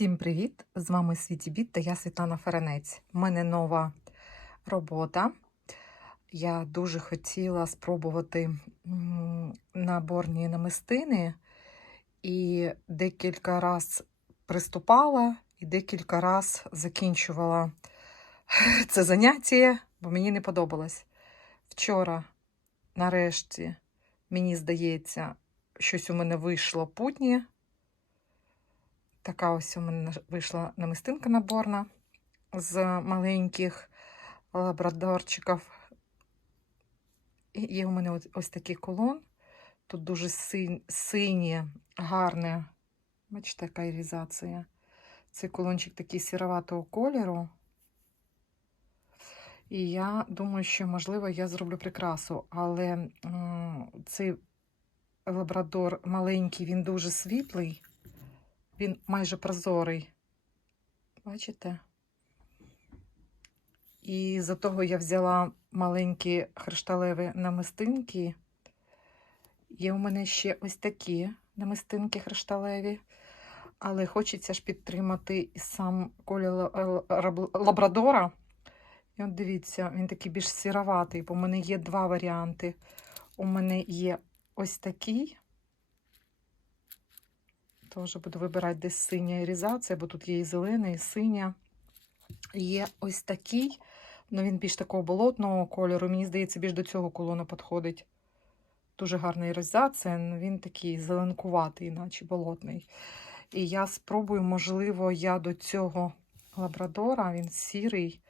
Всім привіт! З вами Світі Біт та я Світлана Ференець. У мене нова робота. Я дуже хотіла спробувати наборні намистини і декілька раз приступала і декілька раз закінчувала це заняття, бо мені не подобалось. Вчора, нарешті, мені здається, щось у мене вийшло путнє. Така ось у мене вийшла намистинка наборна з маленьких лабрадорчиків. І є у мене ось, такий колон. Тут дуже синє, гарне. Бачите, яка ірізація. Цей колончик такий сіроватого кольору. І я думаю, що, можливо, я зроблю прикрасу, але цей лабрадор маленький, він дуже світлий. Він майже прозорий. Бачите? І за того я взяла маленькі хрешталеві намистинки. Є у мене ще ось такі намистинки хрешталеві. Але хочеться ж підтримати і сам колір ла- лабрадора. І от дивіться, він такий більш сіроватий, бо в мене є два варіанти. У мене є ось такий. Теж буду вибирати десь синя ірізація, бо тут є і зелена, і синя. Є ось такий, але він більш такого болотного кольору. Мені здається, більш до цього колону підходить. Дуже гарна ірізація, він такий зеленкуватий, наче болотний. І я спробую, можливо, я до цього лабрадора, він сірий,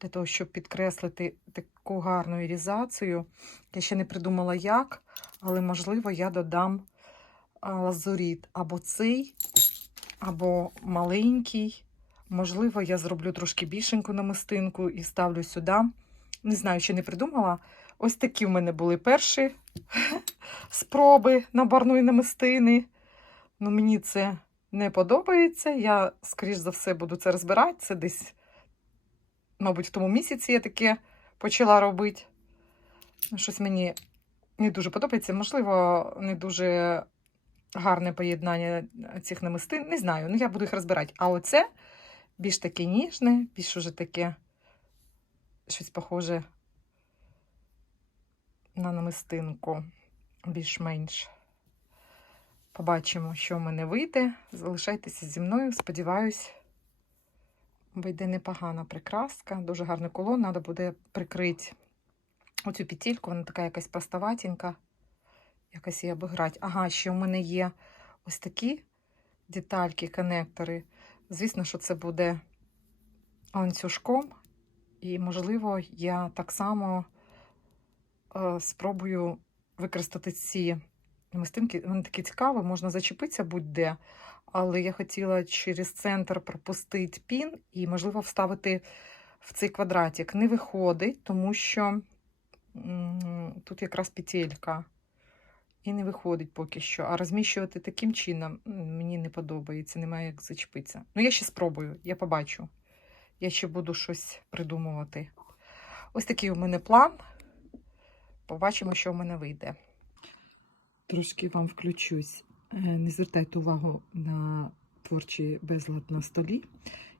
для того, щоб підкреслити таку гарну ірізацію. Я ще не придумала як, але, можливо, я додам лазуріт або цей, або маленький. Можливо, я зроблю трошки більшеньку намистинку і ставлю сюди. Не знаю, ще не придумала. Ось такі в мене були перші спроби наборної намистини. Ну, мені це не подобається. Я, скоріш за все, буду це розбирати. Це десь, мабуть, в тому місяці я таке почала робити. Щось мені не дуже подобається. Можливо, не дуже гарне поєднання цих намистин. Не знаю, ну я буду їх розбирати. А оце більш таке ніжне, більш уже таке щось похоже на намистинку, більш-менш. Побачимо, що в мене вийде. Залишайтеся зі мною, сподіваюсь, вийде непогана прикраска, дуже гарний колон. Треба буде прикрити оцю петельку, вона така якась простоватенька. Якось її обіграти. Ага, ще у мене є ось такі детальки, конектори. Звісно, що це буде ланцюжком. І, можливо, я так само е, спробую використати ці намистинки. Вони такі цікаві, можна зачепитися будь-де. Але я хотіла через центр пропустити пін і, можливо, вставити в цей квадратик. Не виходить, тому що м, тут якраз петелька. І не виходить поки що. А розміщувати таким чином мені не подобається, немає як зачепитися. Ну, я ще спробую, я побачу. Я ще буду щось придумувати. Ось такий у мене план. Побачимо, що в мене вийде. Трошки вам включусь. Е, Не звертайте увагу на творчий безлад на столі.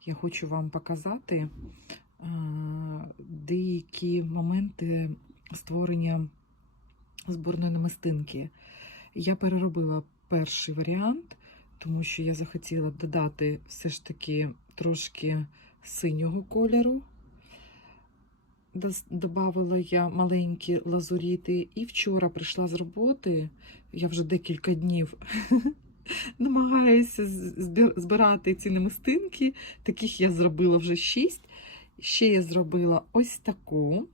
Я хочу вам показати е, деякі моменти створення зборної намистинки. Я переробила перший варіант, тому що я захотіла додати все ж таки трошки синього кольору. Добавила я маленькі лазуріти, і вчора прийшла з роботи. Я вже декілька днів намагаюся збирати ці намистинки. Таких я зробила вже шість. Ще я зробила ось таку.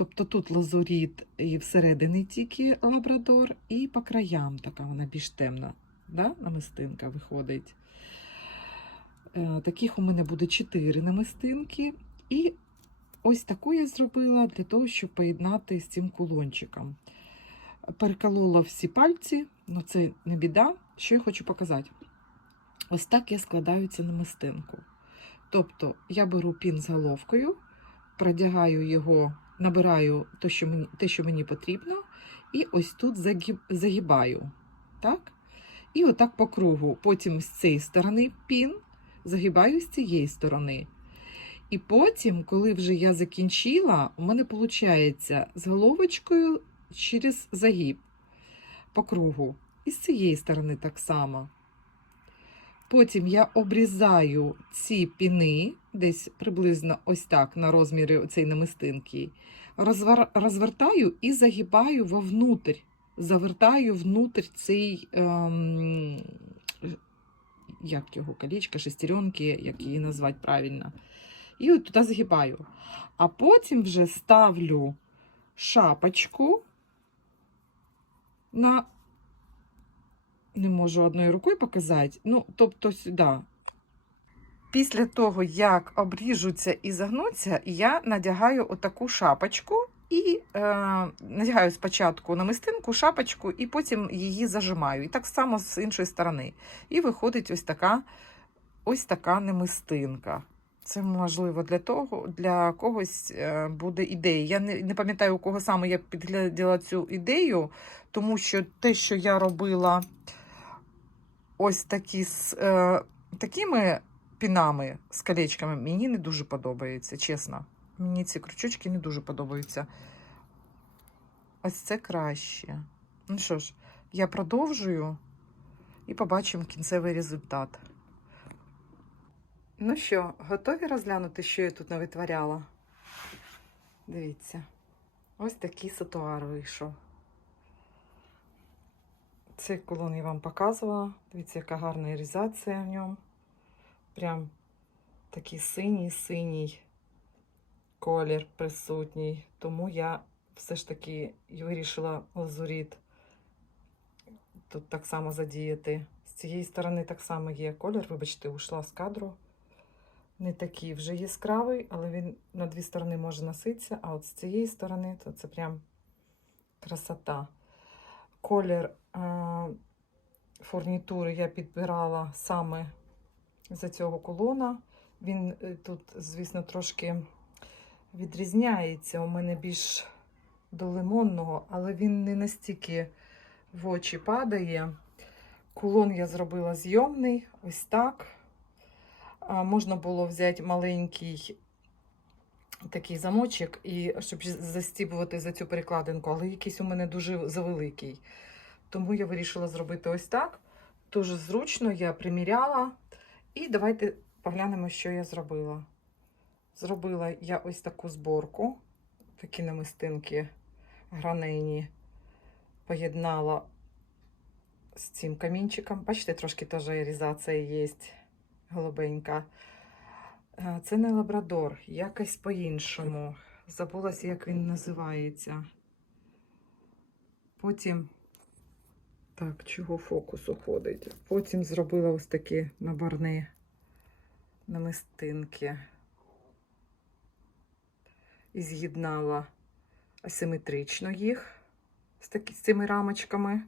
Тобто тут лазуріт і всередині тільки лабрадор, і по краям така вона більш темна. Да? Намистинка виходить. Е, Таких у мене буде 4 намистинки. І ось таку я зробила для того, щоб поєднати з цим кулончиком. Переколола всі пальці, але це не біда. Що я хочу показати? Ось так я складаю цю намистинку. Тобто я беру пін з головкою, продягаю його, набираю те, що мені, те, що мені потрібно, і ось тут загиб, загибаю. Так? І отак по кругу. Потім з цієї сторони пін, загибаю з цієї сторони. І потім, коли вже я закінчила, у мене виходить з головочкою через загиб по кругу. І з цієї сторони так само. Потім я обрізаю ці піни, десь приблизно ось так, на розмірі цієї намистинки, розвертаю і загибаю вовнутрь. Завертаю внутрь цей, ем, як його, колечко, шестеренки, як її назвати правильно. І от туди загибаю. А потім вже ставлю шапочку на не можу одною рукою показати. Ну, тобто сюди. Після того, як обріжуться і загнуться, я надягаю отаку шапочку і е, надягаю спочатку намистинку, шапочку, і потім її зажимаю. І так само з іншої сторони. І виходить ось така ось така намистинка. Це можливо для того, для когось е, буде ідея. Я не, не пам'ятаю, у кого саме я підгляділа цю ідею, тому що те, що я робила ось такі з е, такими пінами з колечками, мені не дуже подобається, чесно. Мені ці крючочки не дуже подобаються. Ось це краще. Ну що ж, я продовжую і побачимо кінцевий результат. Ну що, готові розглянути, що я тут навитворяла? Дивіться, ось такий сатуар вийшов. Цей кулон я вам показувала. Дивіться, яка гарна іризація в ньому. Прям такий синій-синій колір присутній. Тому я все ж таки вирішила лазуріт тут так само задіяти. З цієї сторони так само є колір. Вибачте, ушла з кадру. Не такий вже яскравий, але він на дві сторони може носитися, а от з цієї сторони то це прям красота. Колір а, фурнітури я підбирала саме за цього колона. Він е, тут, звісно, трошки відрізняється. У мене більш до лимонного, але він не настільки в очі падає. Кулон я зробила зйомний, ось так. А, можна було взяти маленький такий замочок, і, щоб застібувати за цю перекладинку, але якийсь у мене дуже завеликий. Тому я вирішила зробити ось так. Дуже зручно я приміряла. І давайте поглянемо, що я зробила. Зробила я ось таку зборку, такі намистинки гранейні, поєднала з цим камінчиком. Бачите, трошки теж ірізація є голубенька. Е, Це не лабрадор, якось по-іншому. Забулася, як він називається. Потім, так, чого фокус уходить? Потім зробила ось такі наборні намистинки. І з'єднала асиметрично їх з, такі, з цими рамочками.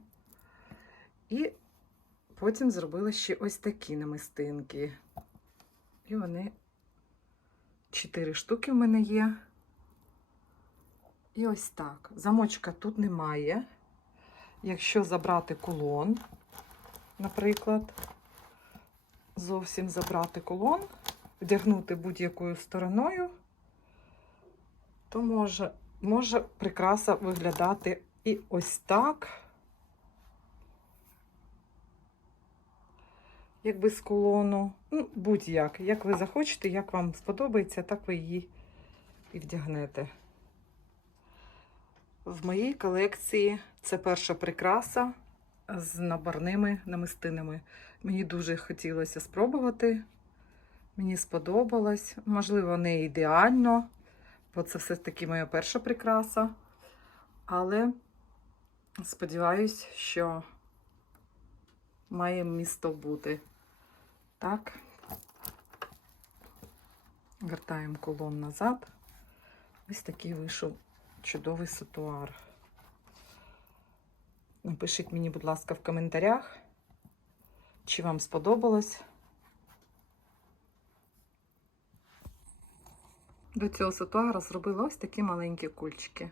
І потім зробила ще ось такі намистинки. І вони чотири штуки в мене є. І ось так. Замочка тут немає. Якщо забрати кулон, наприклад, зовсім забрати кулон, вдягнути будь-якою стороною, то може, може прикраса виглядати і ось так. Якби з колону. Ну, будь-як. Як ви захочете, як вам сподобається, так ви її і вдягнете. В моїй колекції це перша прикраса з наборними намистинами. Мені дуже хотілося спробувати. Мені сподобалось. Можливо, не ідеально, бо це все-таки моя перша прикраса. Але сподіваюсь, що має місто бути. Так, вертаємо колон назад. Ось такий вийшов чудовий сатуар. Напишіть мені, будь ласка, в коментарях, чи вам сподобалось. До цього сатуара зробила ось такі маленькі кульчики.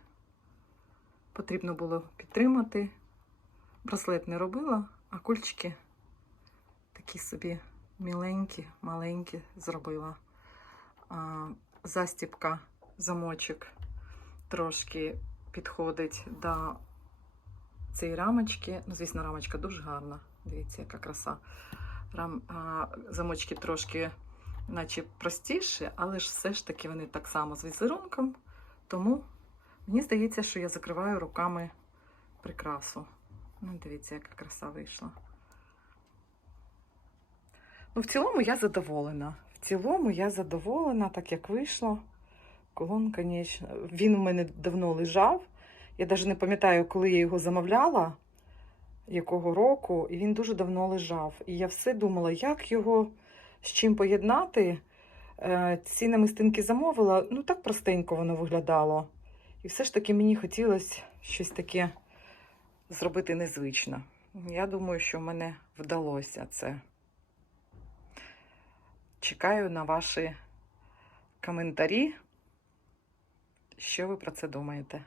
Потрібно було підтримати. Браслет не робила, а кульчики такі собі міленькі, маленькі зробила. Застіпка, замочок трошки підходить до цієї рамочки. Ну, звісно, рамочка дуже гарна. Дивіться, яка краса. Рам, а, замочки трошки, наче простіші, але ж все ж таки вони так само з візерунком. Тому мені здається, що я закриваю руками прикрасу. Ну, дивіться, яка краса вийшла. Ну, в цілому я задоволена. В цілому я задоволена, так як вийшло. Колон, звісно, він у мене давно лежав. Я навіть не пам'ятаю, коли я його замовляла, якого року, і він дуже давно лежав. І я все думала, як його з чим поєднати. Е, Ці намистинки замовила, ну так простенько воно виглядало. І все ж таки мені хотілося щось таке зробити незвично. Я думаю, що в мене вдалося це. Чекаю на ваші коментарі. Що ви про це думаєте?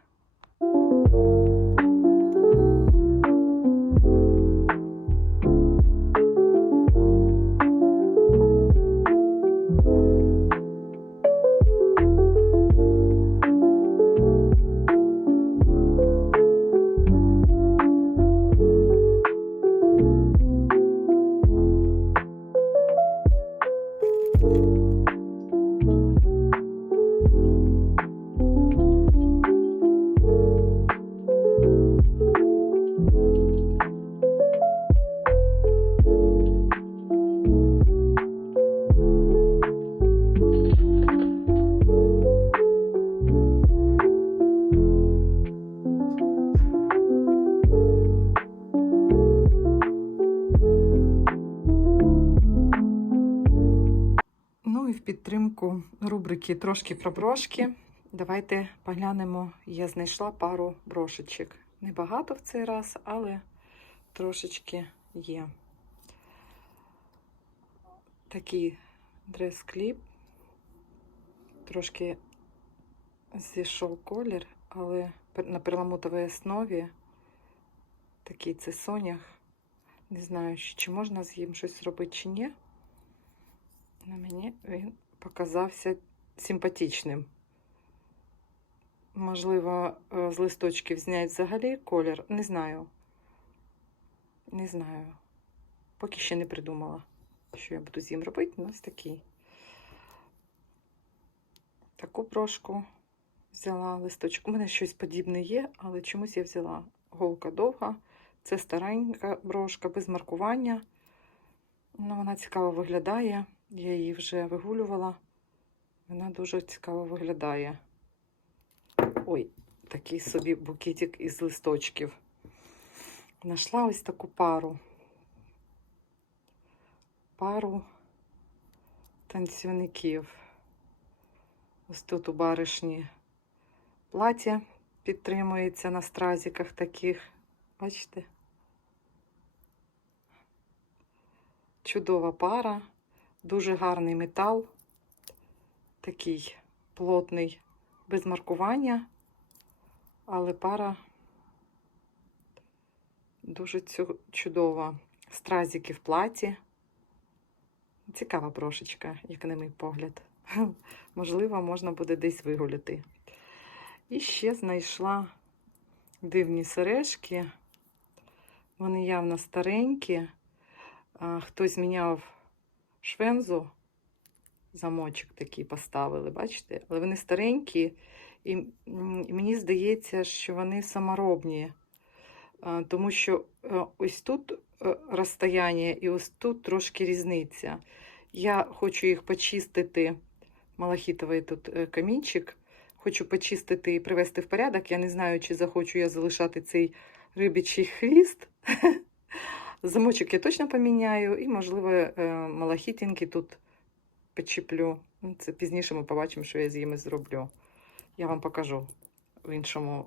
Рубрики Трошки про брошки. Давайте поглянемо. Я знайшла пару брошечок. Небагато в цей раз, але трошечки є. Такий дрес-кліп. Трошки зійшов колір, але на перламутровій основі такий це сонях. Не знаю, чи можна з ним щось зробити, чи ні. На мені він показався симпатичним. Можливо, е, з листочків зняти взагалі колір. Не знаю. Не знаю. Поки ще не придумала, що я буду з ним робити. Ну, ось такий. Таку брошку взяла листочок. У мене щось подібне є, але чомусь я взяла голка довга. Це старенька брошка без маркування. Ну, вона цікаво виглядає. Я її вже вигулювала. Вона дуже цікаво виглядає. Ой, такий собі букетик із листочків. Знайшла ось таку пару. Пару танцівників. Ось тут у баришні плаття підтримується на стразиках таких. Бачите? Чудова пара. Дуже гарний метал, такий плотний, без маркування, але пара дуже чудова. Стразики в платі. Цікава брошечка, як на мій погляд. Можливо, можна буде десь вигуляти. І ще знайшла дивні сережки. Вони явно старенькі. Хтось міняв швензу, замочок такий поставили, бачите? Але вони старенькі, і і мені здається, що вони саморобні, тому що е, ось тут е, розстояння і ось тут трошки різниця. Я хочу їх почистити, малахітовий тут е, камінчик, хочу почистити і привести в порядок. Я не знаю, чи захочу я залишати цей рибічий хвіст. Замочок я точно поміняю, і, можливо, малахітинки тут почеплю. Ну, Це пізніше ми побачимо, що я з ними зроблю. Я вам покажу в іншому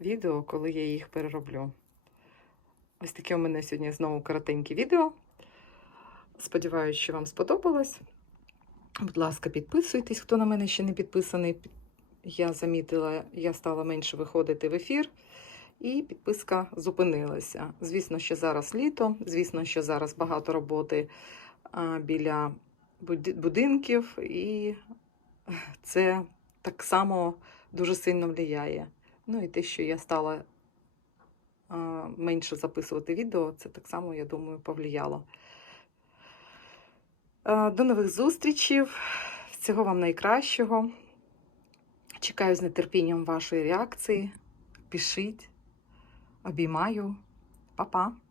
відео, коли я їх перероблю. Ось таке у мене сьогодні знову коротеньке відео. Сподіваюсь, що вам сподобалось. Будь ласка, підписуйтесь, хто на мене ще не підписаний. Я замітила, я стала менше виходити в ефір. І підписка зупинилася. Звісно, що зараз літо, звісно, що зараз багато роботи біля будинків, і це так само дуже сильно впливає. Ну і те, що я стала менше записувати відео, це так само, я думаю, повлияло. До нових зустрічей. Всього вам найкращого. Чекаю з нетерпінням вашої реакції. Пишіть. Обіймаю. Па-па.